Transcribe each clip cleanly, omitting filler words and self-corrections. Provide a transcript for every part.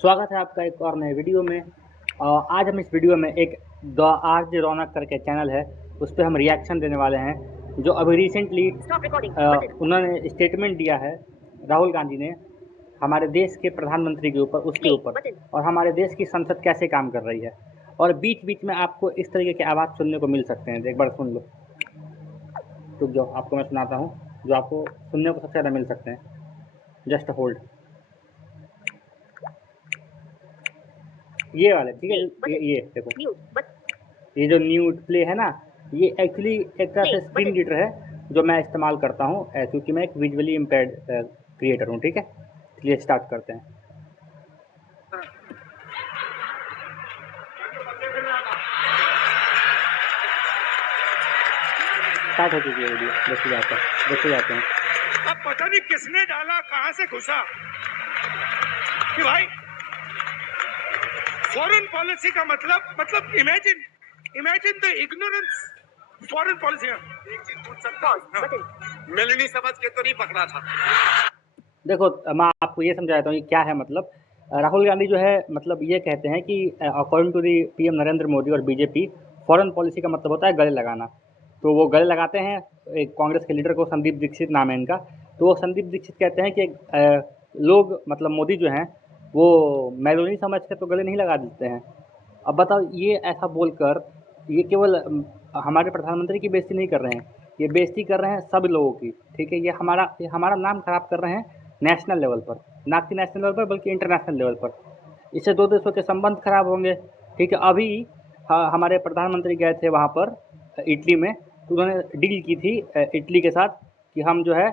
स्वागत है आपका एक और नए वीडियो में। आज हम इस वीडियो में एक द आरजे रौनक करके चैनल है, उस पर हम रिएक्शन देने वाले हैं। जो अभी रिसेंटली उन्होंने स्टेटमेंट दिया है, राहुल गांधी ने, हमारे देश के प्रधानमंत्री के ऊपर, उसके ऊपर, और हमारे देश की संसद कैसे काम कर रही है। और बीच बीच में आपको इस तरीके के आवाज़ सुनने को मिल सकते हैं, एक बार सुन लो। रुक जाओ, आपको मैं सुनाता हूँ जो आपको सुनने को सबसे ज़्यादा मिल सकते हैं। Just hold. ये वाले, ठीक है, ये देखो, ये जो न्यू प्ले है ना, ये एक्चुअली एक तरह से स्क्रीन रीडर है जो मैं इस्तेमाल करता हूँ, क्योंकि मैं एक विजुअली इम्पेयर्ड क्रिएटर हूँ। ठीक है, चलिए स्टार्ट करते हैं। स्टार्ट हो चुकी है वीडियो, देखते जाते हैं। अब पता नहीं किसने डाला, कहां से घुसा कि भाई फॉरेन पॉलिसी का मतलब imagine the ignorance foreign policy. एक चीज पूछ सकता हूं, मिलनी समझ के तो नहीं पकड़ा था। देखो, मैं आपको ये समझाता हूँ ये क्या है। मतलब राहुल गांधी जो है, मतलब ये कहते हैं कि according to the PM Narendra Modi और बीजेपी, फॉरेन पॉलिसी का मतलब होता है गले लगाना। तो वो गले लगाते हैं एक कांग्रेस के लीडर को, संदीप दीक्षित नाम है इनका। तो वो संदीप दीक्षित कहते हैं कि लोग, मतलब मोदी जो हैं, वो मैलोनी समझ के तो गले नहीं लगा देते हैं। अब बताओ, ये ऐसा बोलकर ये केवल हमारे प्रधानमंत्री की बेइज्जती नहीं कर रहे हैं, ये बेइज्जती कर रहे हैं सब लोगों की। ठीक है, ये हमारा नाम खराब कर रहे हैं नेशनल लेवल पर, ना कि नेशनल लेवल पर बल्कि इंटरनेशनल लेवल पर। इससे दो देशों के संबंध खराब होंगे। ठीक है, अभी हमारे प्रधानमंत्री गए थे वहाँ पर इटली में, तो उन्होंने डील की थी इटली के साथ कि हम जो है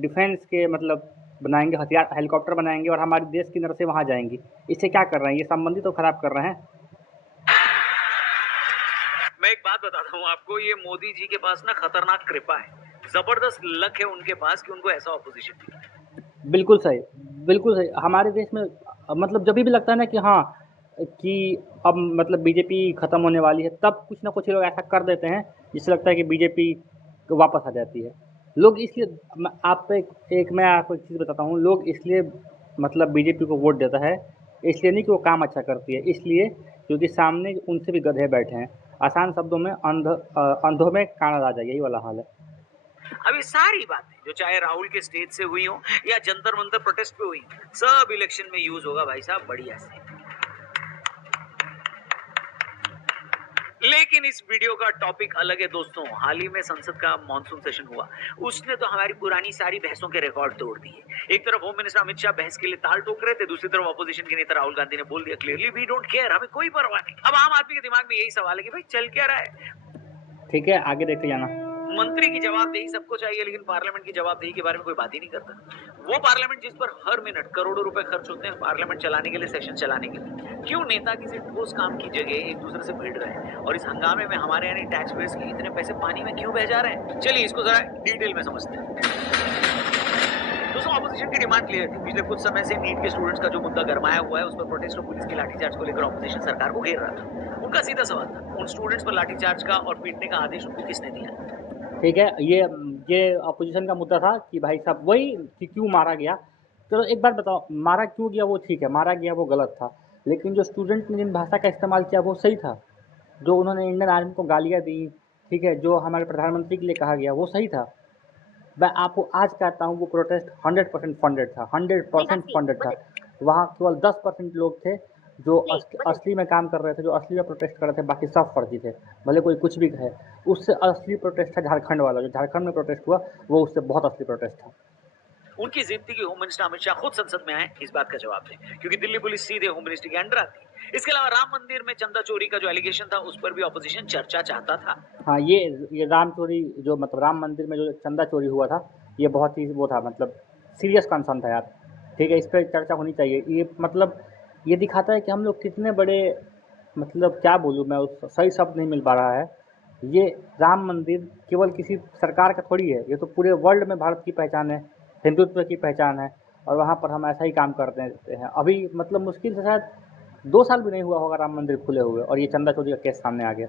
डिफेंस के, मतलब बनाएंगे हथियार, हेलीकॉप्टर बनाएंगे और हमारे देश की नर्सें वहाँ जाएंगी। इससे क्या कर रहे हैं, ये संबंधी तो खराब कर रहे हैं। मैं एक बात बताता हूँ आपको, ये मोदी जी के पास ना खतरनाक कृपा है, जबरदस्त लक है उनके पास कि उनको ऐसा ऑपोजिशन मिला। बिल्कुल सही, बिल्कुल सही। हमारे देश में मतलब जब भी लगता है ना कि हाँ, कि अब मतलब बीजेपी ख़त्म होने वाली है, तब कुछ ना कुछ लोग ऐसा कर देते हैं जिससे लगता है कि बीजेपी वापस आ जाती है। लोग इसलिए, मैं आपको एक चीज़ बताता हूँ, लोग इसलिए मतलब बीजेपी को वोट देता है, इसलिए नहीं कि वो काम अच्छा करती है, इसलिए क्योंकि सामने उनसे भी गधे बैठे हैं। आसान शब्दों में अंधों में काना राजा, यही वाला हाल है। अब ये सारी बातें जो चाहे राहुल के स्टेज से हुई हो या जंतर मंतर प्रोटेस्ट पे हुई, सब इलेक्शन में यूज होगा भाई साहब, बढ़िया से। लेकिन इस वीडियो का टॉपिक अलग है दोस्तों। हाल ही में संसद का मॉनसून सेशन हुआ, उसने तो हमारी पुरानी सारी बहसों के रिकॉर्ड तोड़ दिए। एक तरफ होम मिनिस्टर अमित शाह बहस के लिए ताल ठोक रहे थे, दूसरी तरफ अपोजिशन के नेता राहुल गांधी ने बोल दिया क्लियरली, वी डोंट केयर, हमें कोई परवाह नहीं। अब आम आदमी के दिमाग में यही सवाल है कि भाई चल क्या रहा है। ठीक है, आगे देखते जाना। मंत्री की जवाबदेही सबको चाहिए, लेकिन पार्लियामेंट की जवाबदेही के बारे में कोई बात ही नहीं करता। वो पार्लियामेंट जिस पर हर मिनट करोड़ों रुपए खर्च होते हैं पार्लियामेंट चलाने के लिए, सेशन चलाने के लिए, क्यों नेता किसी ठोस काम की जगह एक दूसरे से भिड़ रहे हैं? और इस हंगामे में हमारे यानी टैक्स पेयर्स के इतने पैसे पानी में क्यों बह जा रहे हैं? चलिए इसको जरा डिटेल में समझते हैं। दोस्तों, ऑपोजिशन की डिमांड क्लियर थी। पिछले कुछ समय से नीट के स्टूडेंट्स का जो मुद्दा गरमाया हुआ है, उस पर प्रोटेस्ट और पुलिस की लाठीचार्ज को लेकर ऑपोजिशन सरकार को घेर रहा था। उनका सीधा सवाल था, उन स्टूडेंट्स पर लाठीचार्ज का और पीटने का आदेश उनको किसने दिया? ठीक है, ये अपोजिशन का मुद्दा था कि भाई साहब वही कि क्यों मारा गया। तो एक बात बताओ, मारा क्यों गया वो ठीक है, मारा गया वो गलत था, लेकिन जो स्टूडेंट ने जिन भाषा का इस्तेमाल किया वो सही था। जो उन्होंने इंडियन आर्मी को गालियाँ दी, ठीक है, जो हमारे प्रधानमंत्री के लिए कहा गया वो सही था। मैं आपको आज कहता हूँ वो प्रोटेस्ट 100% फंडेड था, 100% फंडेड था। वहाँ केवल 10% लोग थे जो असली में काम कर रहे थे, जो असली में प्रोटेस्ट कर रहे थे, बाकी सब फर्जी थे, भले कोई कुछ भी कहे। उससे असली प्रोटेस्ट था झारखंड वाला, जो झारखंड में प्रोटेस्ट हुआ वो उससे बहुत असली प्रोटेस्ट था। उनकी जिद थी कि होम मिनिस्टर अमित शाह खुद संसद में आए, इस बात का जवाब दें, क्योंकि दिल्ली पुलिस सीधे होम मिनिस्टर के अंडर आती है। इसके अलावा राम मंदिर में चंदा चोरी का जो एलिगेशन था, उस पर भी ऑपोजिशन चर्चा चाहता था। हाँ, ये राम चोरी, जो मतलब राम मंदिर में जो चंदा चोरी हुआ था, ये बहुत ही वो था, मतलब सीरियस कंसर्न था यार। ठीक है, इस पर चर्चा होनी चाहिए। ये मतलब ये दिखाता है कि हम लोग कितने बड़े, मतलब क्या बोलूँ मैं, उस सही शब्द नहीं मिल पा रहा है। ये राम मंदिर केवल किसी सरकार का थोड़ी है, ये तो पूरे वर्ल्ड में भारत की पहचान है, हिंदुत्व की पहचान है, और वहाँ पर हम ऐसा ही काम करते हैं। अभी मतलब मुश्किल से शायद 2 साल भी नहीं हुआ होगा राम मंदिर खुले हुए, और ये चंदा चोरी का केस सामने आ गया।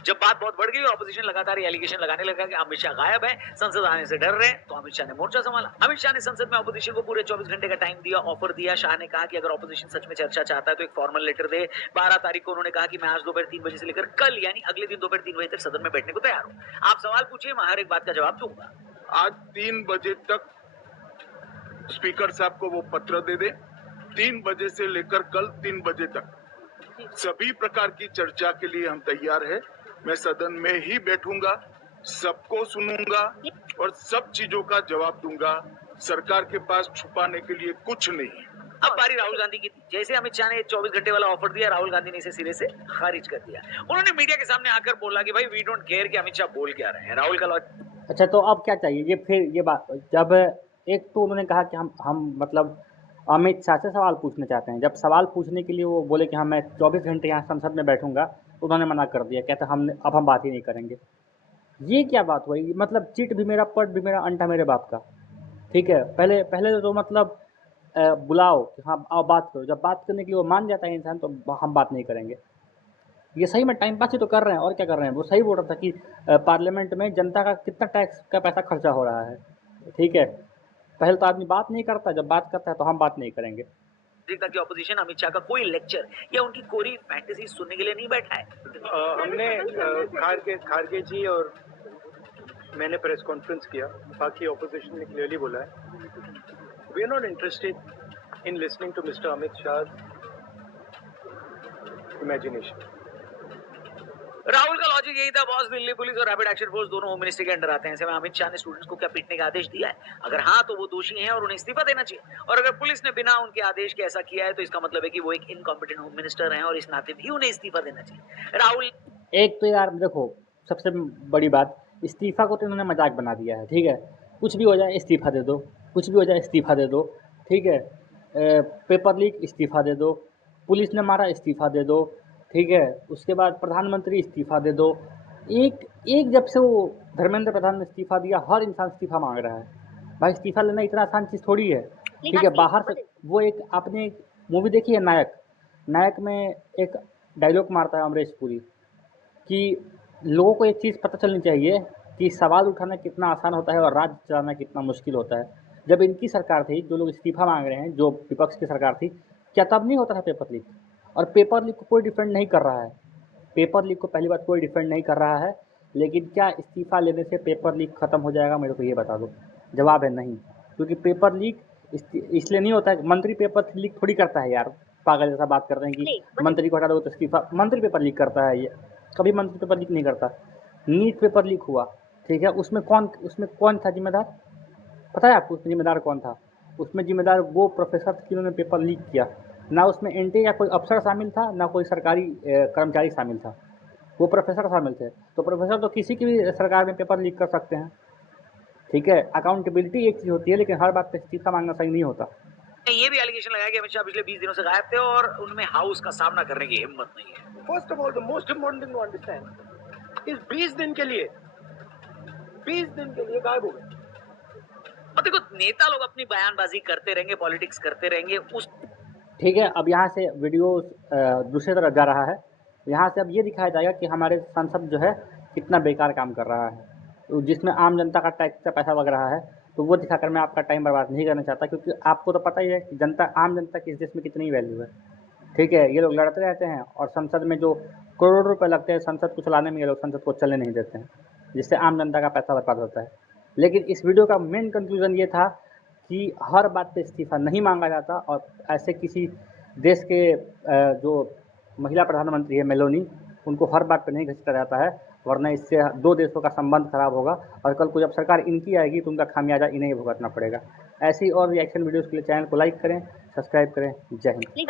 जब बात बहुत बढ़ गई और ऑपोजिशन लगातार एलिगेशन लगाने लगा कि अमित शाह गायब है, संसद आने से डर रहे हैं, तो अमित शाह ने मोर्चा संभाला। अमित शाह ने संसद में ऑपोजिशन को पूरे 24 घंटे का टाइम दिया, ऑफर दिया। शाह ने कहा कि अगर ऑपोजिशन सच में चर्चा चाहता है तो एक फॉर्मल लेटर दे। 12 तारीख को उन्होंने कहा कि मैं आज दोपहर 3 बजे से लेकर कल यानी अगले दिन दोपहर 3 बजे तक सदन में बैठने को तैयार हूँ। आप सवाल पूछिए, मैं हर एक बात का जवाब दूंगा। आज 3 बजे तक स्पीकर साहब को वो पत्र दे दे। 3 बजे से लेकर कल 3 बजे तक सभी प्रकार की चर्चा के लिए हम तैयार हैं। मैं सदन में ही बैठूंगा, सबको सुनूंगा और सब चीजों का जवाब दूंगा। सरकार के पास छुपाने के लिए कुछ नहीं। अब बारी राहुल गांधी की थी। जैसे अमित शाह ने 24 घंटे वाला ऑफर दिया, राहुल गांधी ने इसे सिरे से खारिज कर दिया। उन्होंने मीडिया के सामने आकर बोला कि भाई वी डोंट केयर कि अमित शाह बोल क्या रहे हैं। राहुल का लॉजिक। अच्छा, तो अब क्या चाहिए? ये फिर ये बात जब एक तो उन्होंने कहा कि हम मतलब अमित शाह से सवाल पूछना चाहते हैं। जब सवाल पूछने के लिए वो बोले कि हाँ मैं 24 घंटे यहाँ संसद में बैठूंगा, तो उन्होंने मना कर दिया। कहते हम बात ही नहीं करेंगे। ये क्या बात हुई? मतलब चिट भी मेरा, पट भी मेरा, अंटा मेरे बाप का। ठीक है, पहले पहले तो मतलब बुलाओ कि हाँ आओ बात करो। जब बात करने के लिए वो मान जाता है इंसान, तो हम बात नहीं करेंगे। ये सही में टाइम पास ही तो कर रहे हैं, और क्या कर रहे हैं। वो सही बोल रहा था कि पार्लियामेंट में जनता का कितना टैक्स का पैसा खर्चा हो रहा है। ठीक है, पहले तो आदमी बात नहीं करता, जब बात करता है तो हम बात नहीं करेंगे। था कि ऑपोजिशन अमित शाह का कोई लेक्चर या उनकी कोई फैंटेसी सुनने के लिए नहीं बैठा है। हमने खारगे जी और मैंने प्रेस कॉन्फ्रेंस किया। बाकी ऑपोजिशन ने क्लियरली बोला है we are not interested in listening to mister Amit Shah imagination. Rahul का लॉजिक यही था, बॉस दिल्ली पुलिस और रैपिड एक्शन फोर्स दोनों होम मिनिस्ट्री के अंडर आते हैं। ऐसे में अमित शाह ने स्टूडेंट्स को क्या पीटने का आदेश दिया है? अगर हाँ तो वो दोषी हैं और उन्हें इस्तीफा देना चाहिए। और अगर पुलिस ने बिना उनके आदेश के ऐसा किया है तो इसका मतलब है कि वो एक इनकॉम्पिटेंट होम मिनिस्टर हैं और इस नाते भी उन्हें इस्तीफा देना चाहिए। राहुल एक तो यार देखो, सबसे बड़ी बात, इस्तीफा को तो इन्होंने मजाक बना दिया है। ठीक है, कुछ भी हो जाए इस्तीफा दे दो, कुछ भी हो जाए इस्तीफा दे दो। ठीक है, पेपर लीक इस्तीफा दे दो, पुलिस ने मारा इस्तीफा दे दो। ठीक है, उसके बाद प्रधानमंत्री इस्तीफा दे दो। एक जब से वो धर्मेंद्र प्रधान ने इस्तीफा दिया, हर इंसान इस्तीफा मांग रहा है। भाई इस्तीफा लेना इतना आसान चीज़ थोड़ी है। ठीक है, बाहर से वो एक आपने मूवी देखी है नायक? नायक में एक डायलॉग मारता है अमरीश पुरी कि लोगों को एक चीज़ पता चलनी चाहिए कि सवाल उठाना कितना आसान होता है और राज्य चलाना कितना मुश्किल होता है। जब इनकी सरकार थी, जो लोग इस्तीफा मांग रहे हैं, जो विपक्ष की सरकार थी, क्या तब नहीं होता था पेपर लीक? और पेपर लीक को कोई डिफेंड नहीं कर रहा है। पेपर लीक को पहली बात कोई डिफेंड नहीं कर रहा है। लेकिन क्या इस्तीफा लेने से पेपर लीक ख़त्म हो जाएगा? मेरे को ये बता दो। जवाब है नहीं, क्योंकि पेपर लीक इसलिए नहीं होता है। मंत्री पेपर लीक थोड़ी करता है यार, पागल जैसा बात करते हैं कि मंत्री को हटा दो तो इस्तीफा। मंत्री पेपर लीक करता है? ये कभी मंत्री पेपर लीक नहीं करता। नीट पेपर लीक हुआ, ठीक है, उसमें कौन था जिम्मेदार? पता है आपको उसमें जिम्मेदार कौन था? उसमें जिम्मेदार वो प्रोफेसर थे जिन्होंने पेपर लीक किया। ना उसमें एंटी या कोई अफसर शामिल था, ना कोई सरकारी कर्मचारी शामिल था, वो प्रोफेसर शामिल थे। तो प्रोफेसर तो किसी की भी सरकार में पेपर लीक कर सकते हैं। ठीक है, अकाउंटेबिलिटी एक चीज़ होती है, लेकिन हर बात पे इस्तीफा मांगना सही नहीं होता। ये भी एलिगेशन लगाया कि अमित शाह पिछले 20 दिनों से गायब थे और उनमें हाउस का सामना करने की हिम्मत नहीं है। First of all the most important thing to understand इस 20 दिन के लिए गायब हो गए। और देखो, नेता लोग अपनी बयानबाजी करते रहेंगे, पॉलिटिक्स करते रहेंगे। उस ठीक है, अब यहाँ से वीडियो दूसरी तरफ जा रहा है। यहाँ से अब ये दिखाया जाएगा कि हमारे सांसद जो है कितना बेकार काम कर रहा है, तो जिसमें आम जनता का टैक्स का पैसा लग रहा है। तो वो दिखाकर मैं आपका टाइम बर्बाद नहीं करना चाहता, क्योंकि आपको तो पता ही है कि आम जनता की इस देश में कितनी वैल्यू है। ठीक है, ये लोग लड़ते रहते हैं और संसद में जो करोड़ों रुपए लगते हैं संसद को चलाने में, ये लोग संसद को चलने नहीं देते हैं, जिससे आम जनता का पैसा बर्बाद होता है। लेकिन इस वीडियो का मेन कंक्लूजन ये था कि हर बात पे इस्तीफा नहीं मांगा जाता, और ऐसे किसी देश के जो महिला प्रधानमंत्री है मेलोनी, उनको हर बात पे नहीं घसीटा जाता है, वरना इससे दो देशों का संबंध खराब होगा। और कल को जब सरकार इनकी आएगी तो उनका खामियाजा इन्हें ही भुगतना पड़ेगा। ऐसी और रिएक्शन वीडियोज़ के लिए चैनल को लाइक करें, सब्सक्राइब करें। जय हिंद।